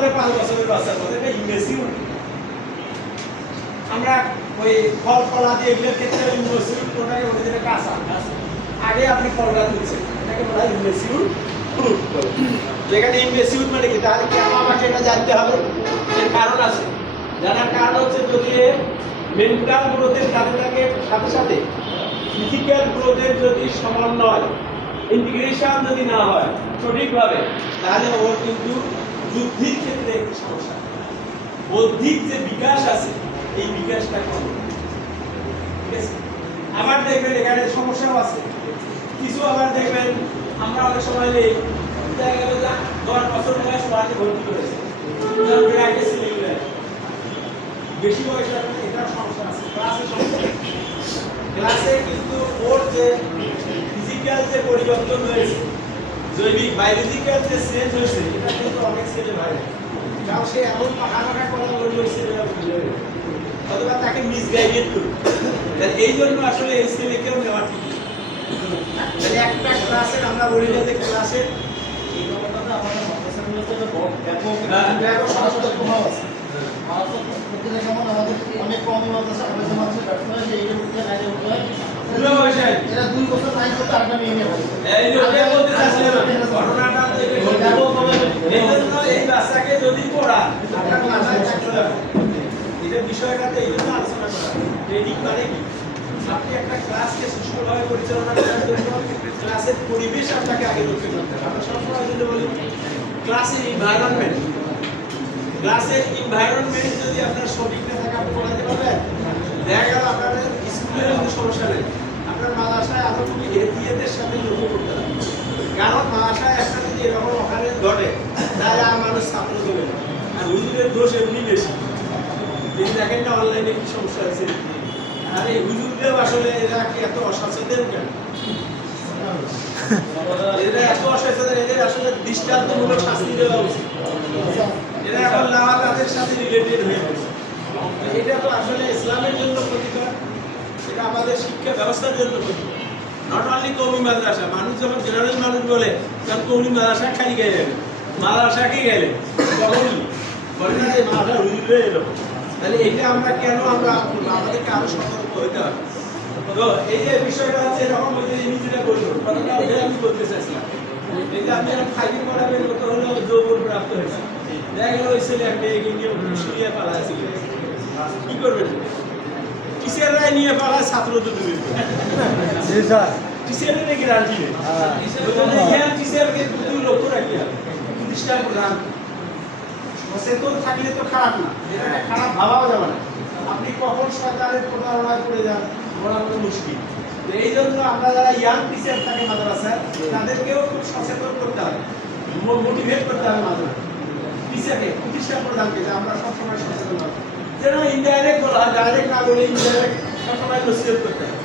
বলে 5 বছরের বাচ্চার কথা, এটা ইমেসিউর। আমরা ওই ফল ফলাদি এগুলোর ক্ষেত্রে ইমেসিউর কোনটাকে বলে, যেটা কাঁচা আগে আপনি ফলটা তুলছেন, এটাকে বলা হয় ইমেসিউর ফ্রুট। যেখানে ইমেসিউর মানে কি, তাহলে কেন আমাকে এটা জানতে হবে? এর কারণ আছে। জানার কারণ হচ্ছে, যদি মেন্টাল গ্রোথের সাথে সাথে ফিজিক্যাল গ্রোথের যদি সমন্বয়, ইন্টিগ্রেশন যদি না হয় সঠিকভাবে, তাহলে ওর কিন্তু বুদ্ধির ক্ষেত্রে একটি সমস্যা। বৌদ্ধিক যে বিকাশ আছে, এই বিকাশটা কম। ঠিক আছে? আবার দেখবেন এখানে সমস্যাও আছে কিছু। আবার দেখবেন আমরা অনেক সময় নেই, দেখা গেল 10 বছর বয়স পড়াতে ভর্তি করেছে, বেশি বয়স লাগবে, এটার সমস্যা আছে। ক্লাসে সমস্যা, ক্লাসে কিন্তু ওর যে ফিজিক্যাল যে পরিবর্তন হয়েছে, জৈবিক বায়োলজিক্যাল যে চেঞ্জ হয়েছে, এটা কিন্তু অনেক ছেলে ভাই, কারণ সে এমন পাকা কথা বললো ছেলেরা বুঝে, অথবা তাকে মিসগাইডেড করবে। এই জন্য আসলে এই ছেলেকেও নেওয়া ঠিক। তাহলে একটা ক্লাসের আমরা বলি না যে ক্লাসের এই কথাটা আমাদের মাদ্রাসাগুলোতে ব্যাপক সমস্যার প্রভাব আছে। যেমন আমাদের অনেক কম মাদ্রাসা আছে, ব্যবসায় যে এইটা উঠতে নাই উঠতে হয়, এরা 2 বছর নাই করতে আড্ডা নিয়ে নেয়। এই যে ওকে বলতে চাচ্ছিলাম, ঘটনাটা এই জন্য এই বাচ্চাকে যদি পড়া আপনার মাথায় থাকতে হবে, এটা বিষয়টাতে এই জন্য আলোচনা করা। ট্রেনিং মানে কি? আপনি একটা ক্লাসকে সুষ্ঠুভাবে পরিচালনা করার জন্য ক্লাসের পরিবেশ আপনাকে আগে লক্ষ্য করতে হবে। আমরা সবসময় যদি বলি ক্লাসের এনভায়রনমেন্ট, ক্লাসের এনভায়রনমেন্ট যদি আপনার সঠিক না থাকে, আপনি পড়াতে পারবেন। দেখা গেল আপনার স্কুলের মধ্যে সমস্যা নেই, আপনার মাদ্রাসায় আরো খুবই এফিএদের সাথে লক্ষ্য করতে হবে। কারণ মাদ্রাসায় একটা যদি এরকম ওখানে ঘটে, তাহলে আর মানুষ ছাত্র দেবে না। আর হুজুরের দোষ এমনি বেশি। এই দেখেন না অনলাইনে কি সমস্যা আছে। আর এই হুজুরদের আসলে এরা কি এত অসচেতন কেন? এরা এত অসচেতন, এদের আসলে দৃষ্টান্তমূলক শাস্তি দেওয়া উচিত। এরা এখন লাওয়াতের সাথে রিলেটেড হয়ে গেছে। এটা তো আসলে ইসলামের জন্য ক্ষতিকর, এটা আমাদের শিক্ষা ব্যবস্থার জন্য ক্ষতিকর। নট অনলি কওমি মাদ্রাসা, মানুষ যখন জেনারেল মানুষ বলে তখন কওমি মাদ্রাসা খালি গায়ে যাবে, মাদ্রাসাকেই গেলে তখনই বলে না যে মাদ্রাসা হুজুরে এলো। তাহলে এটা আমরা কেন আমাদেরকে আরো সতর্ক হতে হবে। তো এই যে বিষয়টা হচ্ছে এরকম, ওই যে যেটা বললো কথাটা আমি বলতে চাইছিলাম, এই যে আপনি যখন ফাইটিং করাবেন, কত হলো যৌবন প্রাপ্ত হয়েছে, দেখা গেল ওই ছেলে একটা এগিয়ে নিয়ে শুনিয়ে পালাইছিল, কি করবেন? টিচাররা নিয়ে পালায়, ছাত্র তো দূরে টিচারের গ্যারান্টি নেই। টিচারকে লক্ষ্য রাখতে হবে, প্রতিষ্ঠান প্রধান সচেতন থাকলে তো খারাপ না, এটা খারাপ ভাবাও যাবে না। আপনি কখন সরকারের প্রতারণায় পড়ে যান বলা কোনো মুশকিল। এই জন্য আমরা যারা ইয়াং টিচার থাকে মাদ্রাসায়, তাদেরকেও খুব সচেতন করতে হবে, মোটিভেট করতে হবে মাদ্রাসা টিচারকে, প্রতিষ্ঠান প্রধানকে, যে আমরা সবসময় সচেতন হব, যেন ইনডাইরেক্ট বলা হয়, ডাইরেক্ট না বলে ইনডাইরেক্ট সবসময় নসিহত করতে হবে।